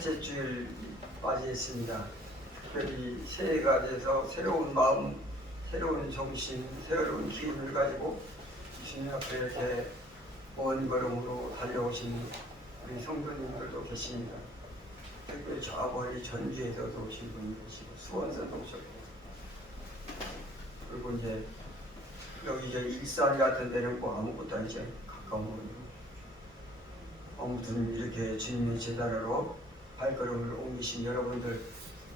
셋째 주일 맞이했습니다. 특별히 새해가 돼서 새로운 마음, 새로운 정신, 새로운 기운을 가지고 주님 앞에 이렇게 먼 걸음으로 달려오신 우리 성도님들도 계십니다. 특별히 저 멀리 전주에서도 오신 분이 계시고 수원에서도 오셨고, 그리고 이제 여기 이제 일산 같은 데는 뭐 아무것도 아니죠. 가까운 거예요. 아무튼 이렇게 주님의 제자로 발걸음을 옮기신 여러분들,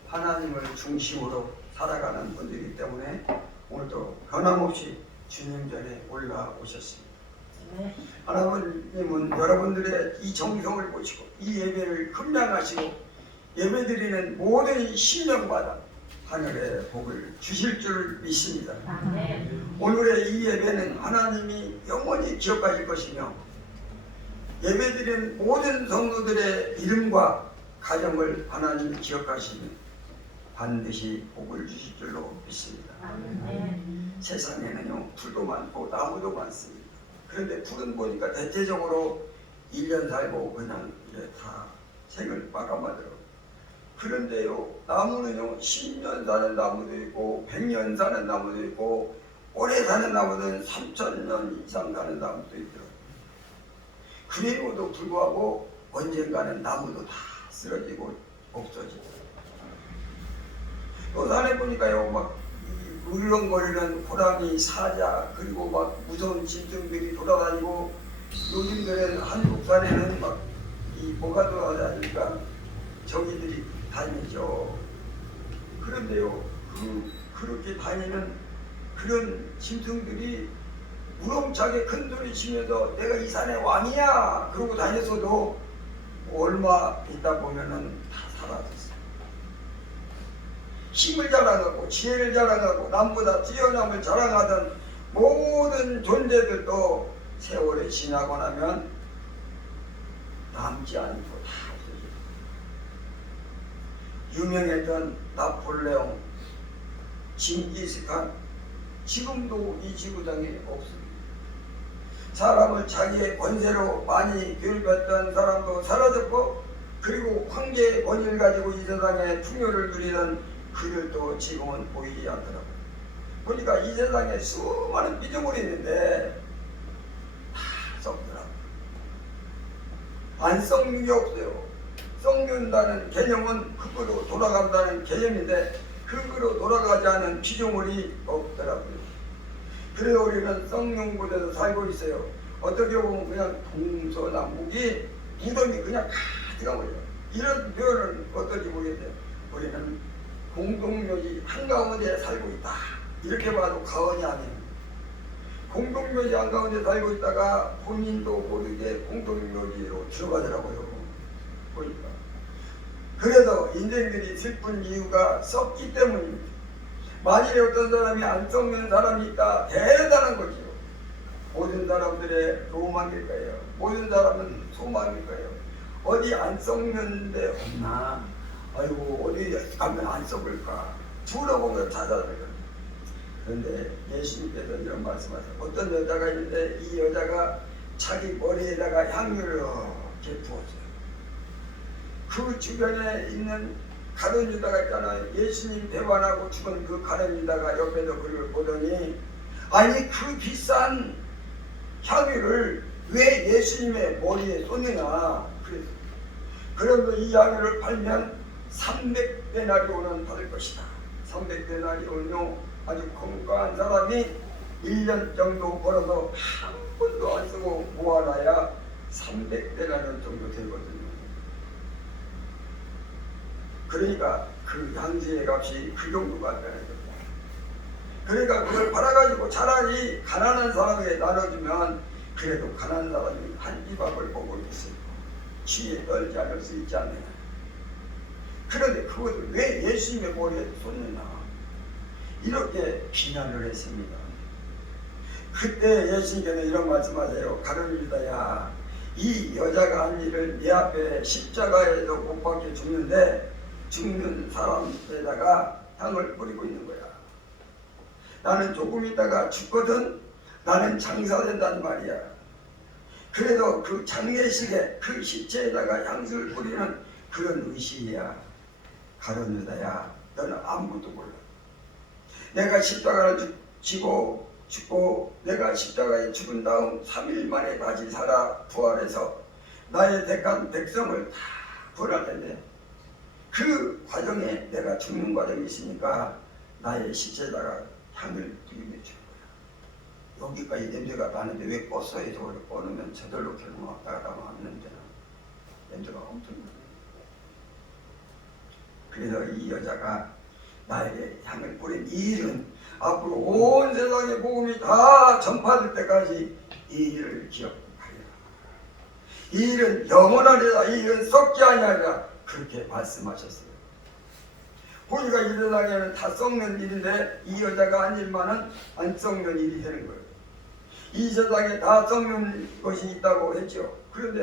하나님을 중심으로 살아가는 분들이기 때문에 오늘도 변함없이 주님 전에 올라오셨습니다. 하나님은 여러분들의 이 정성을 보시고 이 예배를 감량하시고 예배드리는 모든 신령마다 하늘의 복을 주실 줄 믿습니다. 오늘의 이 예배는 하나님이 영원히 기억하실 것이며 예배드리는 모든 성도들의 이름과 가정을 하나님이 기억하시면 반드시 복을 주실 줄로 믿습니다. 세상에는요, 풀도 많고 나무도 많습니다. 그런데 풀은 보니까 대체적으로 1년 살고 그냥 이제 다 생을 마감하더라고요. 그런데요, 나무는요, 10년 사는 나무도 있고 100년 사는 나무도 있고 오래 사는 나무는 3000년 이상 사는 나무도 있더라고요. 그래도 불구하고 언젠가는 나무도 다 쓰러지고 없어지고, 또 산에 보니까요, 막 울렁거리는 호랑이, 사자, 그리고 막 무서운 짐승들이 돌아다니고, 요즘들은 한국 산에는 막 이 뭐가 돌아다니니까 저기들이 다니죠. 그런데요, 그렇게 다니는 그런 짐승들이 무렁차게 큰 소리 치면서 내가 이 산의 왕이야 그러고 다녔어도 얼마 있다 보면은 다 사라졌어요. 힘을 자랑하고 지혜를 자랑하고 남보다 뛰어남을 자랑하던 모든 존재들도 세월이 지나고 나면 남지 않고 다 없어져요. 유명했던 나폴레옹, 징기스칸, 지금도 이 지구상에 없습니다. 사람을 자기의 권세로 많이 괴롭혔던 사람도 사라졌고, 그리고 황제의 권위를 가지고 이 세상에 풍요를 누리던 그들도 지금은 보이지 않더라고요. 보니까 이 세상에 수많은 피조물이 있는데 다 썩더라고요. 안 썩는 게 없어요. 썩는다는 개념은 흙으로 돌아간다는 개념인데 흙으로 돌아가지 않은 피조물이 없더라고요. 그래서 우리는 썩는 곳에서 살고 있어요. 어떻게 보면 그냥 동서남북이 무덤이 그냥 가득한 거예요. 이런 표현은 어떨지 모르겠어요. 우리는 공동묘지 한가운데 살고 있다, 이렇게 봐도 과언이 아니에요. 공동묘지 한가운데 살고 있다가 본인도 모르게 공동묘지로 들어가더라고요. 보니까. 그래서 인생들이 슬픈 이유가 썩기 때문입니다. 만일에 어떤 사람이 안 썩는 사람이 있다, 대단한 거죠. 모든 사람들의 로망일 거예요. 모든 사람은 소망일 거예요. 어디 안 썩는데 없나? 아이고, 어디 가면 안 썩을까? 둘러보면 찾아들 거예요. 그런데 예수님께서 이런 말씀하세요. 어떤 여자가 있는데 이 여자가 자기 머리에다가 향유를 이렇게 부었어요. 그 주변에 있는 가룟 유다가 있잖아요. 예수님 배반하고 죽은 그 가룟 유다가 옆에서 그를 보더니, 아니 그 비싼 향유를 왜 예수님의 머리에 쏟느냐 그랬어요. 그러면 이 향유를 팔면 300데나리온은 받을 것이다. 300데나리온요, 아주 건강한 사람이 1년 정도 벌어서 한 번도 안 쓰고 모아놔야 300데나리온 정도 되거든요. 그러니까 그 향수의 값이 그 정도가 안 되는 겁니다. 그러니까 그걸 팔아가지고 차라리 가난한 사람에게 나눠주면 그래도 가난한 사람이 한 이 밥을 먹을 수 있고 취에 떨지 않을 수 있지 않느냐. 그런데 그것을 왜 예수님의 머리에 쏟느냐, 이렇게 비난을 했습니다. 그때 예수님께서 이런 말씀하세요. 가룟 유다야, 이 여자가 한 일을 내 앞에 십자가에서 못 박혀 죽는데 죽는 사람에다가 향을 뿌리고 있는 거야. 나는 조금 있다가 죽거든. 나는 장사된단 말이야. 그래도 그 장례식에 그 시체에다가 향수를 뿌리는 그런 의식이야. 가룟 유다야, 너는 아무것도 몰라. 내가 십자가를 지고 죽고 내가 십자가에 죽은 다음 3일 만에 다시 살아 부활해서 나의 택한 백성을 다 부활할 텐데 그 과정에 내가 죽는 과정이 있으니까 나의 시체에다가 향을 뿌리며 줄 거야. 여기까지 냄새가 나는데 왜 껐어요? 저걸 꺼놓으면 저절로 결국 왔다가 왔는데 냄새가 엄청나요. 그래서 이 여자가 나에게 향을 뿌린 이 일은 앞으로 온 세상의 복음이 다 전파될 때까지 이 일을 기억하리라. 이 일은 영원하리라. 이 일은 썩지 아니하리라. 그렇게 말씀하셨어요. 보니까 이 세상에는 다 썩는 일인데 이 여자가 한 일만은 안 썩는 일이 되는 거예요. 이 세상에 다 썩는 것이 있다고 했죠. 그런데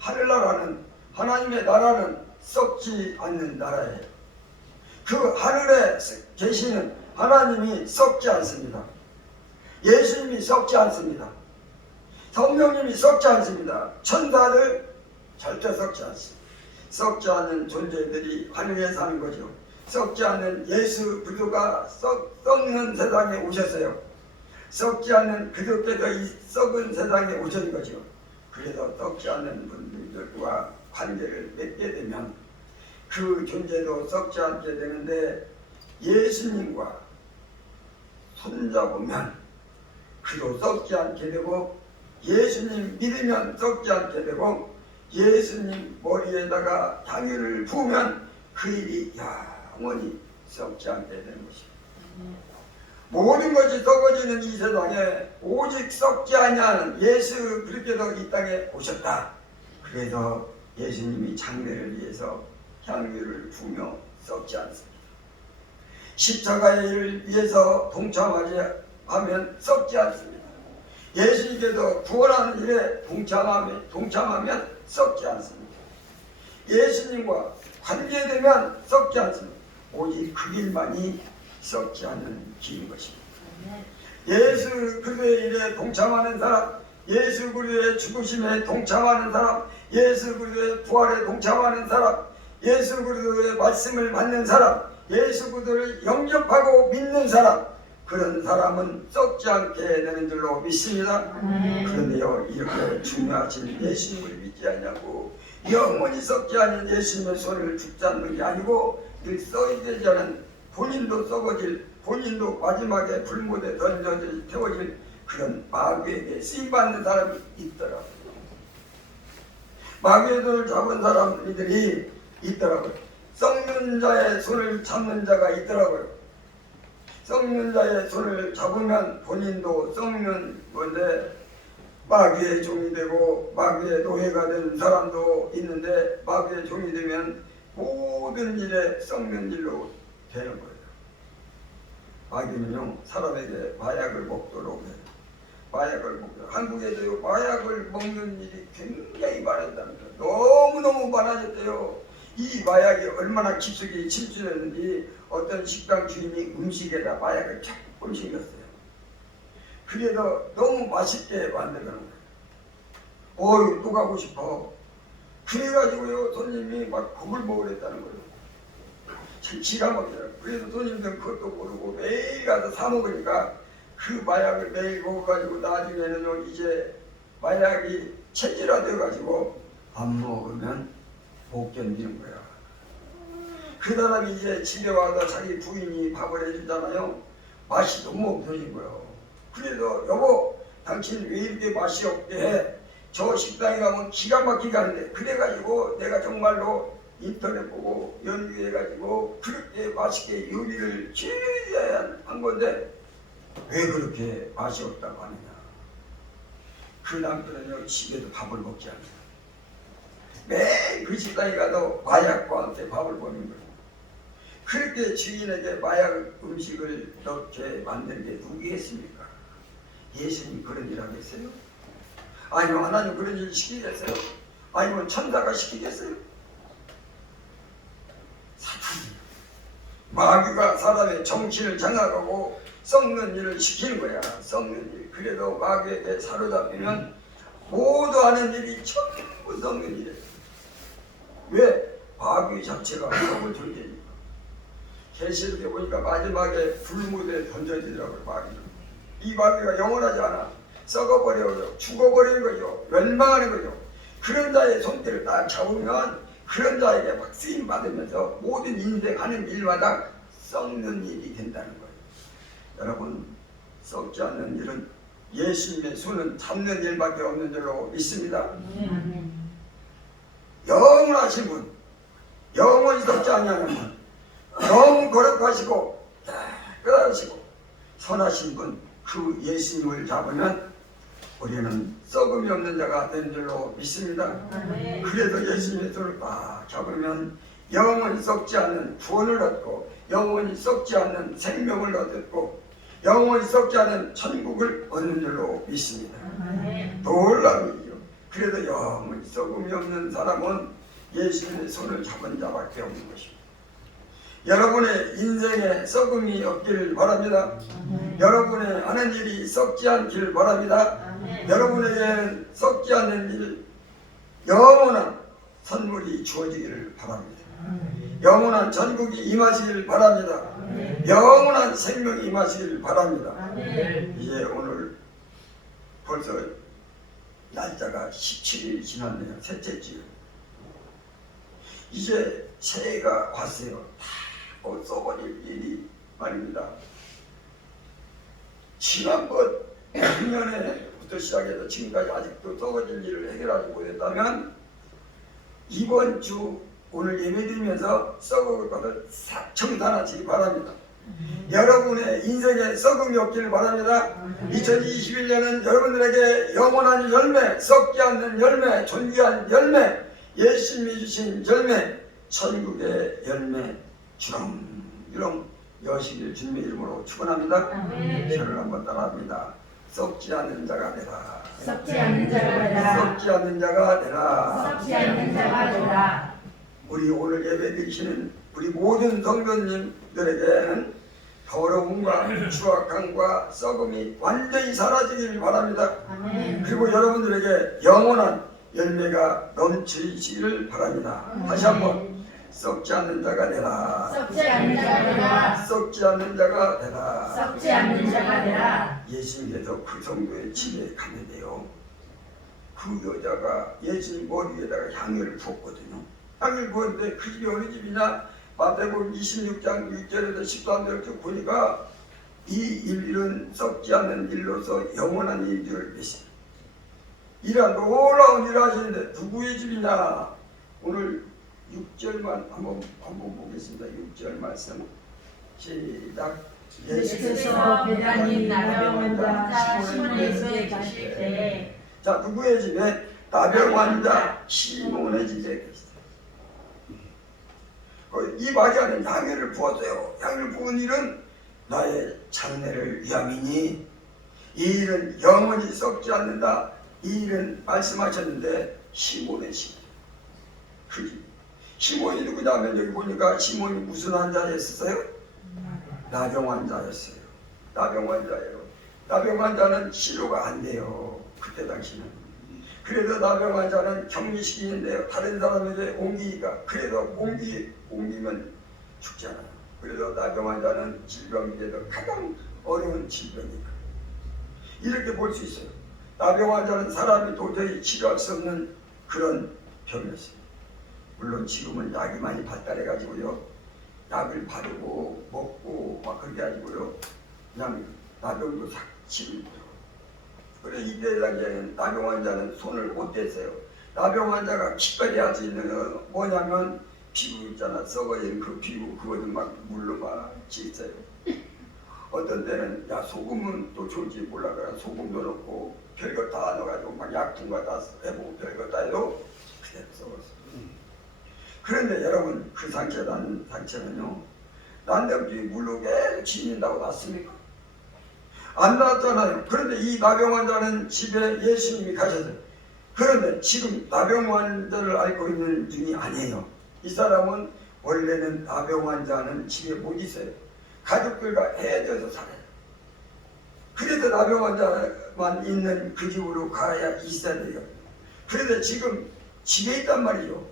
하늘나라는 하나님의 나라는 썩지 않는 나라예요. 그 하늘에 계시는 하나님이 썩지 않습니다. 예수님이 썩지 않습니다. 성령님이 썩지 않습니다. 천사들 절대 썩지 않습니다. 썩지 않는 존재들이 하늘에 사는 거죠. 썩지 않는 예수 그리스도가 썩는 세상에 오셨어요. 썩지 않는 그리스도께서 이 썩은 세상에 오신 거죠. 그래서 썩지 않는 분들과 관계를 맺게 되면 그 존재도 썩지 않게 되는데 예수님과 손잡으면 그도 썩지 않게 되고 예수님 믿으면 썩지 않게 되고 예수님 머리에다가 향유를 부으면 그 일이 영원히 썩지 않게 되는 것입니다. 모든 것이 썩어지는 이 세상에 오직 썩지 아니하는 예수 그리스도께서 이 땅에 오셨다. 그래서 예수님이 장례를 위해서 향유를 부으며 썩지 않습니다. 십자가의 일을 위해서 동참하지 하면 썩지 않습니다. 예수님께서 구원하는 일에 동참하면 썩지 않습니다. 예수님과 관계되면 썩지 않습니다. 오직 그 길만이 썩지 않는 길인 것입니다. 예수 그리스도의 일에 동참하는 사람, 예수 그리스도의 죽으심에 동참하는 사람, 예수 그리스도의 부활에 동참하는 사람, 예수 그리스도의 말씀을 받는 사람, 예수 그리스도를 영접하고 믿는 사람, 그런 사람은 썩지 않게 되는 줄로 믿습니다. 그런데요, 이렇게 중요하신 예수님을 믿지 않냐고 영원히 썩지 않은 예수님의 손을 붙잡는 게 아니고 늘 썩어지지 않은 본인도 썩어질, 본인도 마지막에 불못에 던져질, 태워질 그런 마귀에게 쓰임받는 사람이 있더라고요. 마귀의 손을 잡은 사람들이 있더라고요. 썩는 자의 손을 잡는 자가 있더라고요. 썩는 자의 손을 잡으면 본인도 썩는 건데 마귀의 종이 되고 마귀의 노예가 되는 사람도 있는데 마귀의 종이 되면 모든 일에 썩는 일로 되는 거예요. 마귀는요, 사람에게 마약을 먹도록 해요. 마약을 먹도록. 한국에도요, 마약을 먹는 일이 굉장히 많았답니다. 너무너무 많아졌대요. 이 마약이 얼마나 깊숙이 침투했는지 어떤 식당 주인이 음식에다 마약을 조금 심겼어요. 그래서 너무 맛있게 만들어놓은 거예요. 또 가고 싶어. 그래가지고요, 손님이 막 겁을 먹으랬다는 거예요. 기가 막히더라고요. 그래서 손님들은 그것도 모르고 매일 가서 사 먹으니까 그 마약을 매일 먹어가지고 나중에는요, 이제 마약이 체질화돼가지고 안 먹으면 못 견디는 거야. 그 사람이 이제 집에 와서 자기 부인이 밥을 해주잖아요. 맛이 너무 없어진 거예요. 그래서 여보, 당신 왜 이렇게 맛이 없게 해? 저 식당에 가면 기가 막히게 하는데. 그래가지고 내가 정말로 인터넷 보고 연구해가지고 그렇게 맛있게 요리를 최대한 한 건데 왜 그렇게 맛이 없다고 하느냐. 그 남편은요, 집에도 밥을 먹지 않아요. 매일 그 식당에 가도 마약과 함께 밥을 먹는 거예요. 그렇게 주인에게 마약 음식을 넣게 만든 게 누구겠습니까? 예수님 그런 일 하겠어요? 아니면 하나님 그런 일 시키겠어요? 아니면 천사가 시키겠어요? 사탄이, 마귀가 사람의 정신을 장악하고 썩는 일을 시키는 거야. 썩는 일. 그래도 마귀에게 사로잡히면 모두 하는 일이 전부 썩는 일이에요. 왜? 마귀 자체가 썩은 존재니까. 계시록에 보니까 마지막에 불무대에 던져지더라고요. 마귀는. 이 마귀가 영원하지 않아. 썩어버려요. 죽어버리는 거죠. 멸망하는 거죠. 그런 자의 손길을 딱 잡으면 그런 자에게 막 쓰임 받으면서 모든 인생 하는 일마다 썩는 일이 된다는 거예요. 여러분, 썩지 않는 일은 예수님의 손은 잡는 일밖에 없는 줄로 믿습니다. 영원하신 분, 영원히 썩지 않냐는 분, 너무 거룩하시고 깨끗하시고 선하신 분, 그 예수님을 잡으면 우리는 썩음이 없는 자가 되는 줄로 믿습니다. 그래서 예수님의 손을 딱 잡으면 영원히 썩지 않는 구원을 얻고 영원히 썩지 않는 생명을 얻고 영원히 썩지 않은 천국을 얻는 줄로 믿습니다. 놀라운 일이요. 그래도 영원히 썩음이 없는 사람은 예수님의 손을 잡은 자밖에 없는 것입니다. 여러분의 인생에 썩음이 없기를 바랍니다. 여러분의 하는 일이 썩지 않기를 바랍니다. 여러분에게는 썩지 않는 일, 영원한 선물이 주어지기를 바랍니다. 영원한 전국이 임하시기를 바랍니다. 영원한 생명이 임하시기를 바랍니다. 이제 오늘 벌써 날짜가 17일 지났네요. 셋째 주. 이제 새해가 왔어요. 다 써버릴 일이 말입니다. 지난번 1년에부터 시작해서 지금까지 아직도 썩어질 일을 해결하지 못했다면 이번 주 오늘 예배드리면서 썩어질 것을 청산하시기 바랍니다. 여러분의 인생에 썩음이 없기를 바랍니다. 2021년은 여러분들에게 영원한 열매, 썩지 않는 열매, 존귀한 열매, 예수님이 주신 열매, 천국의 열매 주렁주렁 여시길 주님의 이름으로 축원합니다. 저를 한번 따라합니다. 썩지 않는 자가 되라. 썩지 않는 자가 되라. 썩지 않는 자가 되라. 썩지 않는 자가 되라. 우리 오늘 예배드리시는 우리 모든 성도님들에게는 더러움과 추악함과 썩음이 완전히 사라지기를 바랍니다. 아멘. 그리고 여러분들에게 영원한 열매가 넘치시기를 바랍니다. 다시 한번 썩지 않는 자가 되라. 썩지 않는 자가 되라. 썩지 않는 자가 되라. 썩지 않는 자가 되라. 예수님께서 그 성도의 집에 갔는데요. 그 여자가 예수님 머리 위에다가 향유를 부었거든요. 향유를 부었는데 그 집이 어느 집이냐? 마태복음 26장 6절에서 13절을 쭉 보니까 이 일은 썩지 않는 일로서 영원한 일인 줄 믿습니다. 이런 놀라운 일을 하시는데 누구의 집이냐? 오늘 6절만 한번 보겠습니다. 6절 말씀 시작. 예수께서 베다니 나병 환자 시몬의 집에 가실 때 자, 누구의 집에? 나병 환자 시몬의 집에 계시다. 이 마리아는 향유를 부었어요. 향유를 부은 일은 나의 장래를 위함이니 이 일은 영원히 썩지 않는다. 이 일은 말씀하셨는데 시몬의 집. 그 집. 시몬이 누구냐면 여기 보니까 시몬이 무슨 환자였어요? 나병 환자였어요. 나병 환자예요. 나병 환자는 치료가 안 돼요. 그때 당시는. 그래도 나병 환자는 격리시키는데요. 다른 사람에게 옮기니까. 그래도 옮기면 죽잖아요. 그래도 나병 환자는 질병 중에서 가장 어려운 질병이니까. 이렇게 볼 수 있어요. 나병 환자는 사람이 도저히 치료할 수 없는 그런 병이었어요. 물론 지금은 약이 많이 발달해가지고요. 약을 바르고 먹고 막 그렇게 하시고요. 그냥 나병도 싹 치료해요. 그래 이때 당시에는 나병 환자는 손을 못 댔어요. 나병 환자가 기꺼이 할 수 있는 건 뭐냐면 피부 있잖아. 썩어진 그 피부 그거를 막 물로 막 씻어요. 어떤 때는 야 소금은 또 좋을지 몰라 그래 소금도 넣고 별것 다 넣어가지고 막 약품 갖다 해보고 별것 다 해도 그대로 썩었어. 그런데 여러분 그 상처는요 난데없이 물로 계속 지닌다고 났습니까? 안 났잖아요. 그런데 이 나병 환자는 집에 예수님이 가셔서 그런데 지금 나병 환자를 앓고 있는 중이 아니에요. 이 사람은 원래는 나병 환자는 집에 못 있어요. 가족들과 헤어져서 살아요. 그래도 나병 환자만 있는 그 집으로 가야 있어야 돼요. 그런데 지금 집에 있단 말이죠.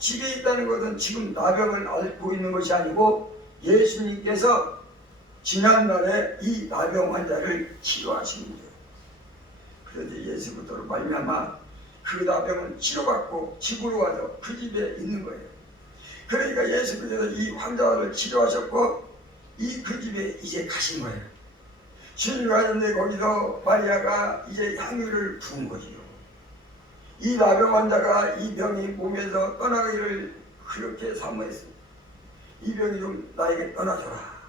집에 있다는 것은 지금 나병을 앓고 있는 것이 아니고 예수님께서 지난날에 이 나병 환자를 치료하신 거예요. 그래서 예수부터로 말미암아 그 나병은 치료받고 집으로 와서 그 집에 있는 거예요. 그러니까 예수께서 이 환자를 치료하셨고 이 그 집에 이제 가신 거예요. 주님이 가셨는데 거기서 마리아가 이제 향유를 부은 거지요. 이 나병 환자가 이 병이 몸에서 떠나기를 그렇게 사모했습니다. 이 병이 좀 나에게 떠나줘라.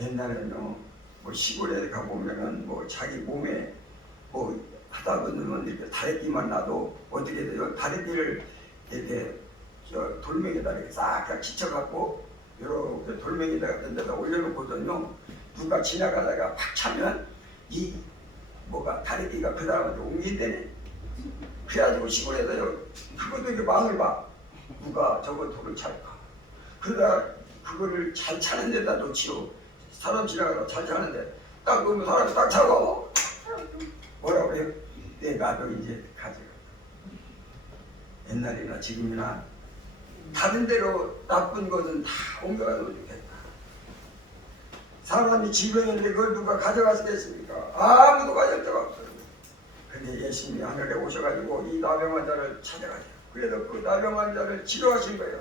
옛날에는요, 뭐 시골에 가보면은 뭐 자기 몸에 뭐 하다 보면 이렇게 다래끼만 나도 어떻게 돼요? 다래끼를 이렇게 돌멩이에다 이렇게 싹 지쳐갖고 이렇게 돌멩이에다 같은 데다 올려놓거든요. 누가 지나가다가 팍 차면 이 뭐가 다래끼가 그 사람한테 옮긴다네. 그래가지고 시골에서요, 그것도 이렇게 망을 봐. 누가 저거 돌을 찰까? 그러다가 그거를 잘 차는 데다 놓지요. 사람 지나가다 잘 차는데 딱 보면 사람이 딱 차고 뭐라고 그래요? 내 나병 이제 가져가. 옛날이나 지금이나 다른 데로 나쁜 것은 다 옮겨가도 좋겠다. 사람이 질병인데 그걸 누가 가져가시겠습니까? 아무도 가져갈 데가 없어요. 근데 예수님이 하늘에 오셔가지고 이 나병 환자를 찾아가세요. 그래서 그 나병 환자를 치료하신 거예요.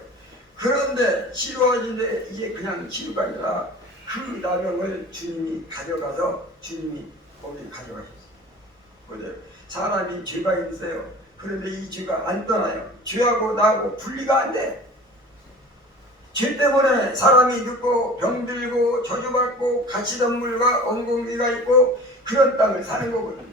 그런데 치료하신데 이제 그냥 치료가 아니라 그 나병을 주님이 가져가서 주님이 거기 가져가셨어요. 그런데 사람이 죄가 있어요. 그런데 이 죄가 안 떠나요. 죄하고 나하고 분리가 안 돼. 죄 때문에 사람이 늙고 병들고 저주받고 가시덤불과 엉겅퀴가 있고 그런 땅을 사는 거거든요.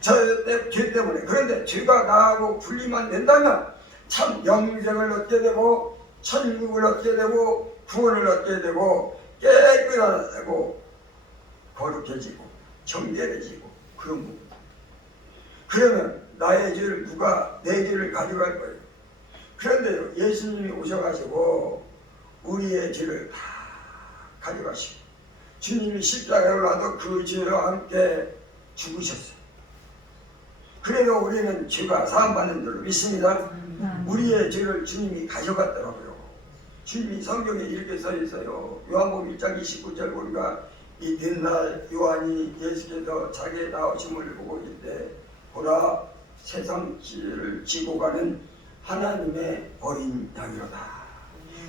죄 때문에. 그런데 죄가 나하고 분리만 된다면 참 영생을 얻게 되고 천국을 얻게 되고 구원을 얻게 되고 깨끗하고 거룩해지고 정결해지고 그런 겁니다. 그러면 나의 죄를 누가 내 죄를 가져갈 거예요. 그런데 예수님이 오셔가지고 우리의 죄를 다 가져가시고 주님이 십자가에 올라서 그 죄와 함께 죽으셨어요. 그래도 우리는 죄가 사함받는 줄로 믿습니다. 우리의 죄를 주님이 가져갔더라고요. 주님이 성경에 이렇게 써 있어요. 요한복음 1장 29절 우리가 이 된날 요한이 예수께서 자기의 나오심을 보고 있을 때 보라 세상 죄를 지고 가는 하나님의 어린 양이로다.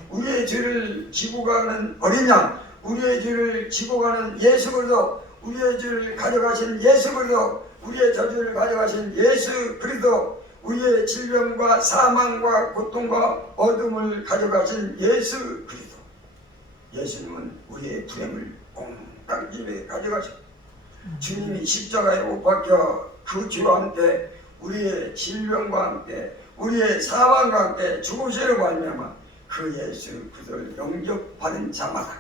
우리의 죄를 지고 가는 어린 양, 우리의 죄를 지고 가는 예수 그리스도, 우리의 죄를 가져가신 예수 그리스도, 우리의 저주를 가져가신 예수 그리스도, 우리의 질병과 사망과 고통과 어둠을 가져가신 예수 그리스도. 예수님은 우리의 불행을 몽땅 집에 가져가셨고 주님이 십자가에 못 박혀 그 죄와 함께 우리의 질병과 함께 우리의 사망과 함께 죽으시려 말미암아 그 예수 그리스도를 영접하는 자마다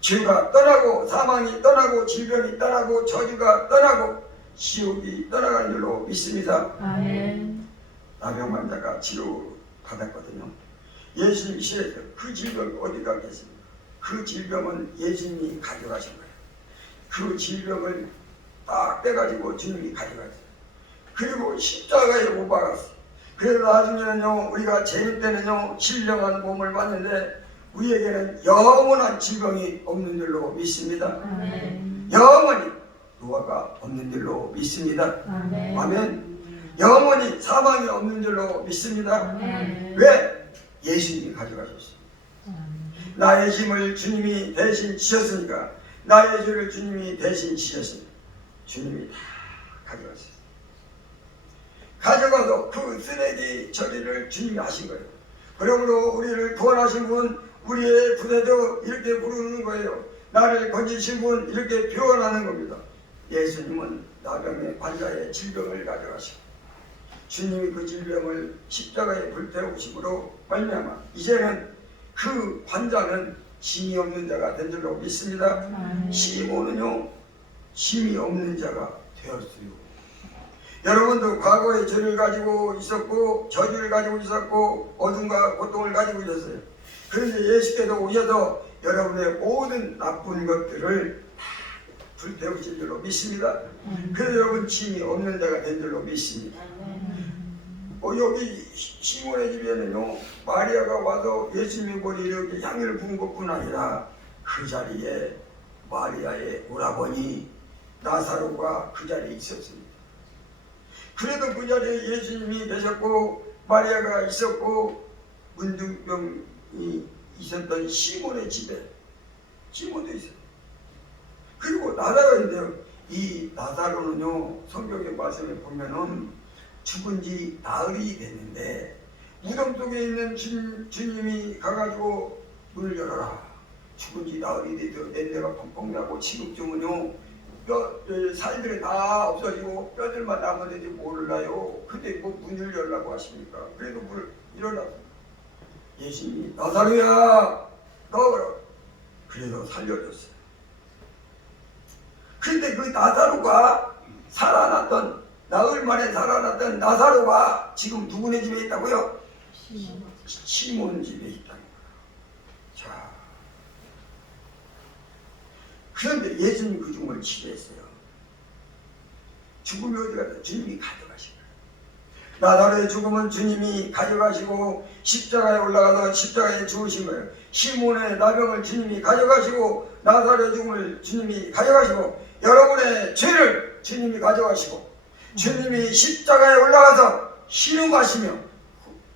죄가 떠나고 사망이 떠나고 질병이 떠나고 저주가 떠나고 지옥이 떠나가는 줄로 믿습니다. 아멘. 나병 환자가 치료 받았거든요. 예수님이 시에서 그 질병이 어디 갔겠습니까? 그 질병은 예수님이 가져가신 거예요. 그 질병을 딱 빼가지고 주님이 가져갔어요. 그리고 십자가에 못 박았어요. 그래서 나중에는요, 우리가 재림 때는요, 신령한 몸을 받는데 우리에게는 영원한 질병이 없는 줄로 믿습니다. 아멘. 영원히 노화가 없는 줄로 믿습니다. 아멘. 아멘. 영원히 사망이 없는 줄로 믿습니다. 아멘. 왜? 예수님이 가져가셨어요. 나의 짐을 주님이 대신 지셨으니까, 나의 죄를 주님이 대신 지셨으니까 주님이 다 가져갔어요. 가져가서 그 쓰레기 처리를 주님이 하신 거예요. 그러므로 우리를 구원하신 분, 우리의 구세주 이렇게 부르는 거예요. 나를 건지신 분 이렇게 표현하는 겁니다. 예수님은 나병의 환자의 질병을 가져가시고 주님이 그 질병을 십자가에 불태우심으로 말미암아 이제는 그 환자는 심이 없는 자가 된 줄로 믿습니다. 시모는요, 심이 없는 자가 되었어요. 여러분도 과거에 죄를 가지고 있었고 저주를 가지고 있었고 어둠과 고통을 가지고 있었어요. 그런데 예수께서 오셔서 여러분의 모든 나쁜 것들을 다 불태우실 줄로 믿습니다. 그래서 여러분 짐이 없는 자가 된 줄로 믿습니다. 여기 시몬의 집에는요 마리아가 와서 예수님의 머리에 이렇게 향유를 부은 것뿐 아니라 그 자리에 마리아의 오라버니 나사로가 그 자리에 있었습니다. 그래도 그 자리에 예수님이 계셨고 마리아가 있었고 문둥병이 있었던 시몬의 집에 시몬도 있어요. 그리고 나사로인데요. 이 나사로는요 성경의 말씀에 보면은 죽은 지 나흘이 됐는데 무덤 속에 있는 주님이 가가지고 문을 열어라. 죽은 지 나흘이 돼서 냄새가 펑펑 나고 지금쯤은요 살들이 다 없어지고 뼈들만 남았는지 몰라요. 근데 뭐 문을 열라고 하십니까? 그래도 문을 열라고. 예수님이 나사로야 나와라. 그래서 살려줬어요. 근데 그 나사로가 살아났던 나흘 만에 살아났던 나사로가 지금 누구네 집에 있다고요? 시몬 집에 있다는 거예요. 자, 그런데 예수님 그 죽음을 치료했어요. 죽음이 어디 갔다? 주님이 가져가신 거예요. 나사로의 죽음은 주님이 가져가시고 십자가에 올라가서 십자가에 죽으신 거예요. 시몬의 나병을 주님이 가져가시고 나사로의 죽음을 주님이 가져가시고 여러분의 죄를 주님이 가져가시고 주님이 십자가에 올라가서 신음하시며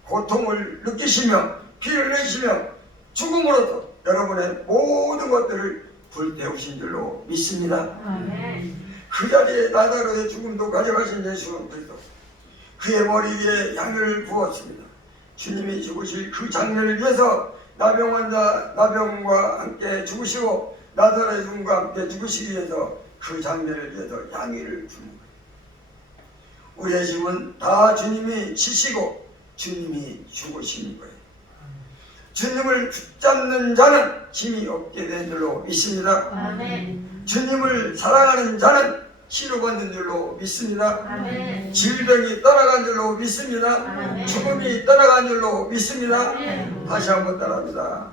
고통을 느끼시며 피를 내시며 죽음으로써 여러분의 모든 것들을 불태우신 줄로 믿습니다. 그 자리에 나사로의 죽음도 가져가신 예수 그리스도 그의 머리 위에 향유를 부었습니다. 주님이 죽으실 그 장면을 위해서 나병과 함께 죽으시고 나사로의 죽음과 함께 죽으시기 위해서 그 장면을 위해서 향유를 부는 거예요. 우리의 짐은 다 주님이 지시고 주님이 죽으신 거예요. 주님을 붙잡는 자는 짐이 없게 된 줄로 믿습니다. 아멘. 주님을 사랑하는 자는 치료받는 줄로 믿습니다. 아멘. 질병이 떠나간 줄로 믿습니다. 아멘. 죽음이 떠나간 줄로 믿습니다. 아멘. 다시 한번 따라합니다.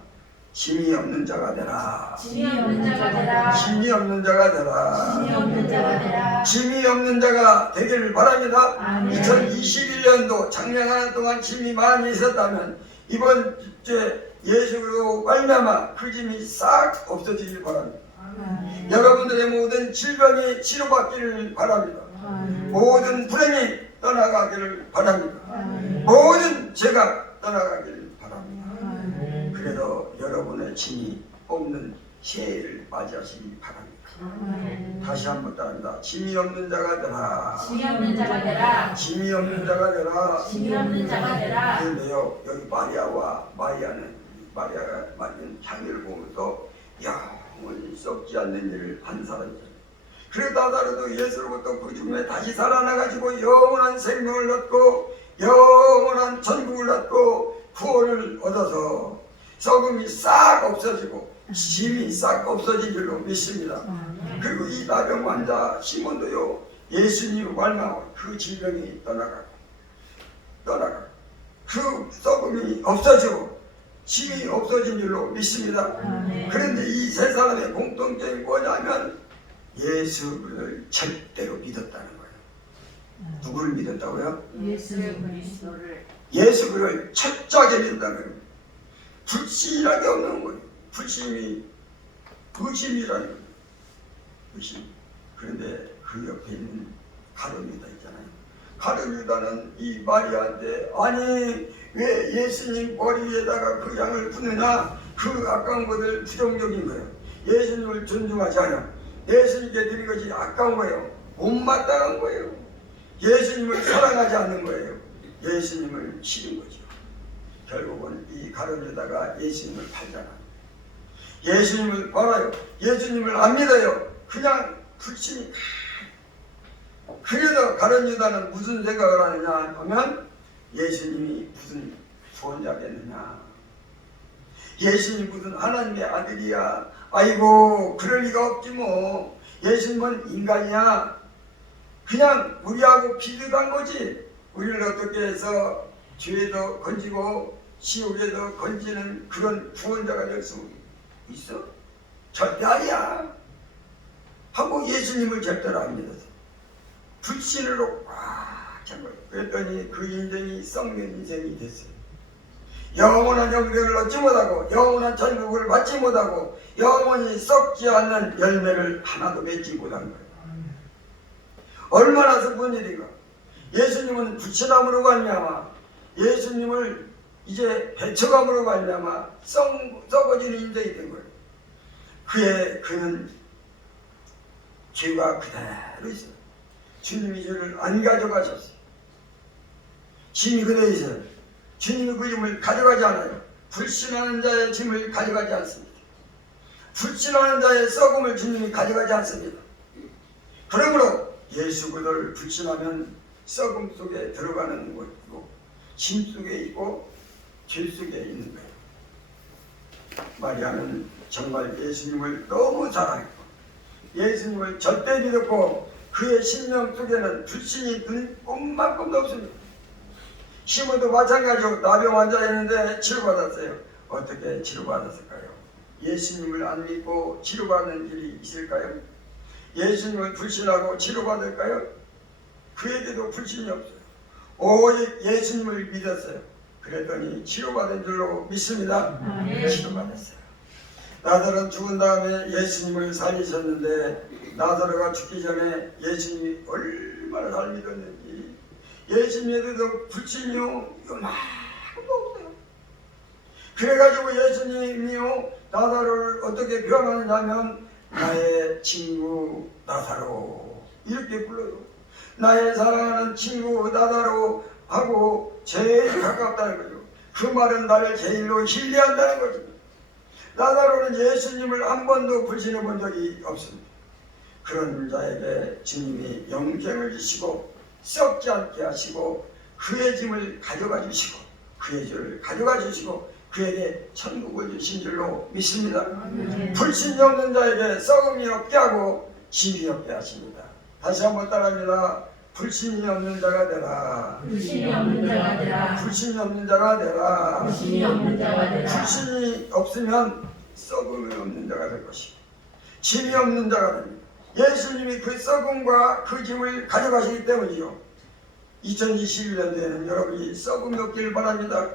짐이 없는 자가 되라. 짐이 없는 자가 되라. 짐이 없는 자가 되라. 짐이 없는 자가 되라. 짐이 없는 자가 되기를 바랍니다. 아멘. 2021년도 작년 한 해 동안 짐이 많이 있었다면 이번 주에 예수로 말미암아 그 짐이 싹 없어지길 바랍니다. 아멘. 여러분들의 모든 질병이 치료받기를 바랍니다. 아멘. 모든 불행이 떠나가기를 바랍니다. 아멘. 모든 죄가 떠나가기를 바랍니다. 아멘. 그래서 여러분의 짐이 없는 새해를 맞이하시기 바랍니다. 아멘. 다시 한번 따라합니다. 짐이 없는 자가 되라. 짐이 없는 자가 되라. 짐이 없는 자가 되라. 짐이 없는 자가 되라. 그런데요, 여기 마리아가 맞는 향유를 보면서 영원히 썩지 않는 일을 한 사람이죠. 그래도 나사로도 예수로부터 그 죽음에 다시 살아나가지고 영원한 생명을 얻고 영원한 천국을 얻고 구원을 얻어서 썩음이 싹 없어지고 짐이 싹 없어진 줄로 믿습니다. 그리고 이 나병 환자 시몬도요 예수님 말미암아 그 질병이 떠나가고 그 썩음이 없어지고 짐이 없어진 줄로 믿습니다. 그런데 이 세 사람의 공통점이 뭐냐면 예수를 절대로 믿었다는 거예요. 누구를 믿었다고요? 예수 그리스도를. 예수 그를 철저하게 믿었다는 거예요. 불신이라는 게 없는 거예요. 불신이 의심이라는 거예요. 의심. 그런데 그 옆에 있는 가룟 유다 있잖아요. 가룟 유다는 이 마리아한테 아니 왜 예수님 머리 위에다가 그 양을 붓느냐? 그 아까운 것들 부정적인 거예요. 예수님을 존중하지 않아. 예수님께 드린 것이 아까운 거예요. 못마땅한 거예요. 예수님을 사랑하지 않는 거예요. 예수님을 싫은 거죠. 결국은 이 가룟 유다가 예수님을 팔잖아. 예수님을 팔아요. 예수님을 안 믿어요. 그냥 불신이. 그래서 가룟 유다는 무슨 생각을 하느냐 하면 예수님이 무슨 구원자겠느냐, 예수님 무슨 하나님의 아들이야, 아이고 그럴 리가 없지 뭐, 예수님은 인간이야, 그냥 우리하고 비슷한 거지, 우리를 어떻게 해서 죄에도 건지고 시옥에도 건지는 그런 구원자가 될 수 있어? 절대 아니야 하고 예수님을 절대로 안 믿었어. 불신으로 꽉 찬 거예요. 그랬더니 그 인생이 썩는 인생이 됐어요. 영원한 영생을 얻지 못하고 영원한 천국을 받지 못하고 영원히 썩지 않는 열매를 하나도 맺지 못한 거예요. 얼마나 슬픈 일인가. 예수님은 불신함으로 말미암아 예수님을 이제 배척함으로 말미암아 썩어지는 인생이 된 거예요. 그는 죄가 그대로 있어요. 주님이 죄를 안 가져가셨어요. 짐이 그대로 있어요. 주님이 그 짐을 가져가지 않아요. 불신하는 자의 짐을 가져가지 않습니다. 불신하는 자의 썩음을 주님이 가져가지 않습니다. 그러므로 예수 그리스도를 불신하면 썩음 속에 들어가는 것이고 짐 속에 있고 죄 속에 있는 거예요. 마리아는 정말 예수님을 너무 사랑했고 예수님을 절대 믿었고 그의 심령 속에는 불신이 든 꿈만큼도 없습니다. 시몬도 마찬가지로 나병 환자였는데 치료받았어요. 어떻게 치료받았을까요? 예수님을 안 믿고 치료받는 일이 있을까요? 예수님을 불신하고 치료받을까요? 그에게도 불신이 없어요. 오직 예수님을 믿었어요. 그랬더니 치료받은 줄로 믿습니다. 치료받았어요. 나사로는 죽은 다음에 예수님을 살리셨는데 나사로가 죽기 전에 예수님이 얼마나 잘 믿었는지 예수님에 대해서 불신이요 요만큼도 없어요. 그래가지고 예수님이요 나사로를 어떻게 표현하느냐면 나의 친구 나사로 이렇게 불러요. 나의 사랑하는 친구 나사로 하고 제일 가깝다는 거죠. 그 말은 나를 제일로 신뢰한다는 거죠. 나사로는 예수님을 한 번도 불신해 본 적이 없습니다. 그런 자에게 주님이 영생을 주시고 썩지 않게 하시고 그의 짐을 가져가 주시고 그의 죄를 가져가 주시고 그에게 천국을 주신 줄로 믿습니다. 불신이 없는 자에게 썩음이 없게 하고 짐이 없게 하십니다. 다시 한번 따라합니다. 불신이 없는 자가 되라. 불신이 없는 자가 되라. 불신이 없는 자가 되라. 불신이 없는 자가 되라. 불신이 없으면 썩음이 없는 자가 될 것이고 짐이 없는 자가 됩니다. 예수님이 그 썩음과 그 짐을 가져가시기 때문이요. 2021년도에는 여러분이 썩음이 없기를 바랍니다.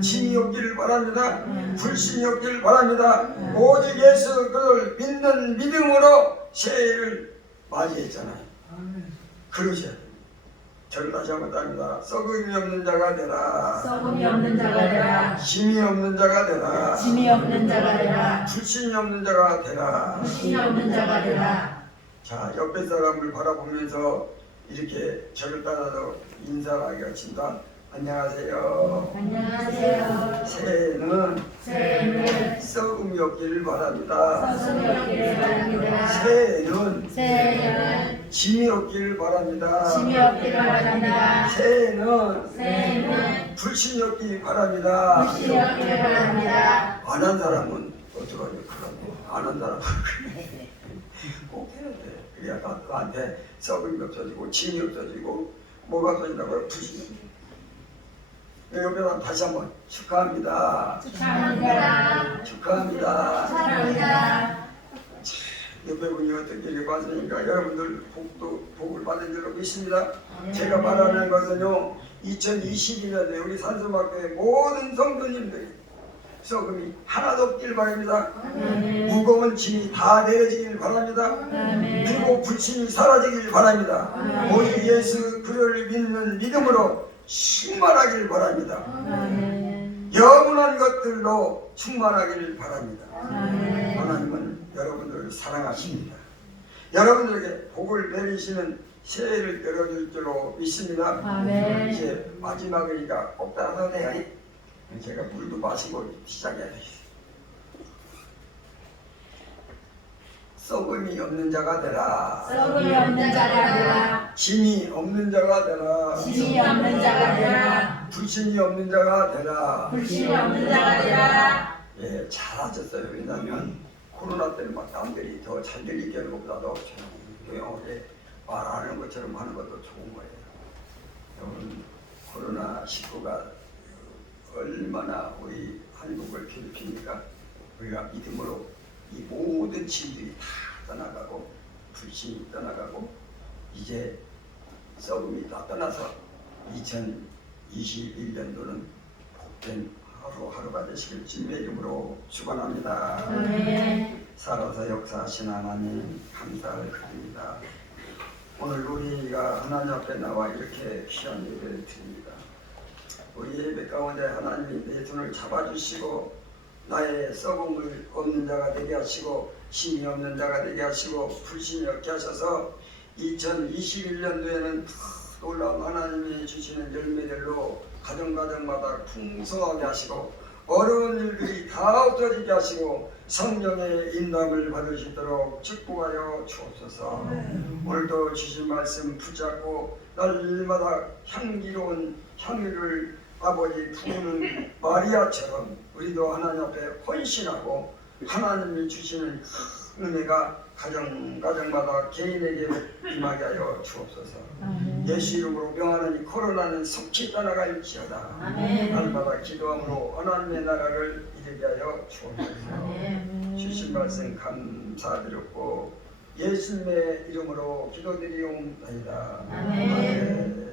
짐이 없기를 바랍니다. 불신이 없기를 바랍니다. 오직 예수 그를 믿는 믿음으로 새해를 맞이했잖아요. 그러셔야 됩니다. 저를 다시 한번 답니다. 썩음이 없는 자가 되라. 썩음이 없는 자가 되라. 짐이 없는 자가 되라. 짐이 없는 자가 되라. 불신이 없는 자가 되라. 불신이 없는 자가 되라. 자, 옆에 사람을 바라보면서 이렇게 저를 따라서 인사를 하기가 친다. 안녕하세요. 안녕하세요. 새해는 썩음이 없기를 바랍니다. 썩음이 없기를 바랍니다. 새해는 새해는 짐이 없기를 바랍니다. 짐이 없기를 바랍니다. 새해는 불신이 없기를 바랍니다. 불신이 없기를 바랍니다. 안 한 사람은 어떡하냐? 안 한 사람은 꼭 해야 돼. 그래야 나한테 썩음이 없어지고 짐이 없어지고 뭐가 없어진다고요? 불신이. 옆에서 다시 한번 축하합니다. 축하합니다. 축하합니다. 축하합니다. 옆에 분이 어떻게 이렇게 봤으니까 여러분들 복을 받은 줄로 믿습니다. 제가 말하는 것은요 2022년에 우리 산수막교회 모든 성도님들이 썩음이 하나도 없길 바랍니다. 무거운 짐이 다 내려지길 바랍니다. 그리고 불신이 사라지길 바랍니다. 오직 예수 그를 믿는 믿음으로 충만하길 바랍니다. 영원한 것들로 충만하길 바랍니다. 하나님은 여러분들을 사랑하십니다. 여러분들에게 복을 내리시는 새해를 열어줄 줄로 믿습니다. 이제 마지막이니까 꼭 따라서 돼야 제가 물도 마시고 시작해야 되겠습니다. 썩음이 없는 자가 되라. 썩음이 없는 자가 되라. 짐이 없는 자가 되라. 짐이 없는 자가 되라. 불신이 없는 자가 되라. 불신이 없는 자가 되라. 예, 잘하셨어요. 왜냐하면 코로나 때는 막 남들이 더 잘 들리게 하는 것보다도 조용하게 말하는 것처럼 하는 것도 좋은 거예요. 여러분 코로나19가 얼마나 우리 한국을 괴롭히니까 우리가 믿음으로 이 모든 짐들이 다 떠나가고 불신이 떠나가고 이제 썩음이 다 떠나서 2021년도는 복된 하루하루가 되시길 주님의 이름으로 축원합니다. 아멘. 살아서 역사하신 하나님 감사를 드립니다. 오늘 우리가 하나님 앞에 나와 이렇게 귀한 예배를 드립니다. 우리 예배 가운데 하나님이 내 손을 잡아주시고 나의 썩음을 없는 자가 되게 하시고 힘이 없는 자가 되게 하시고 불신이 없게 하셔서 2021년도에는 놀라운 하나님이 주시는 열매들로 가정가정마다 풍성하게 하시고 어려운 일들이 다 없어지게 하시고 성령의 인도함을 받을 수 있도록 축복하여 주옵소서. 오늘도 주신 말씀 붙잡고 날마다 향기로운 향유를 아버지 부으는 마리아처럼 우리도 하나님 앞에 헌신하고 하나님이 주시는 은혜가 가정마다 개인에게 임하게 하여 주옵소서. 예수 이름으로 명하는 코로나는 속히 떠나갈지어다. 아멘. 날마다 기도함으로 하나님의 나라를 이루게 하여 주옵소서. 주신 말씀 감사드렸고 예수님의 이름으로 기도드리옵나이다. 아멘.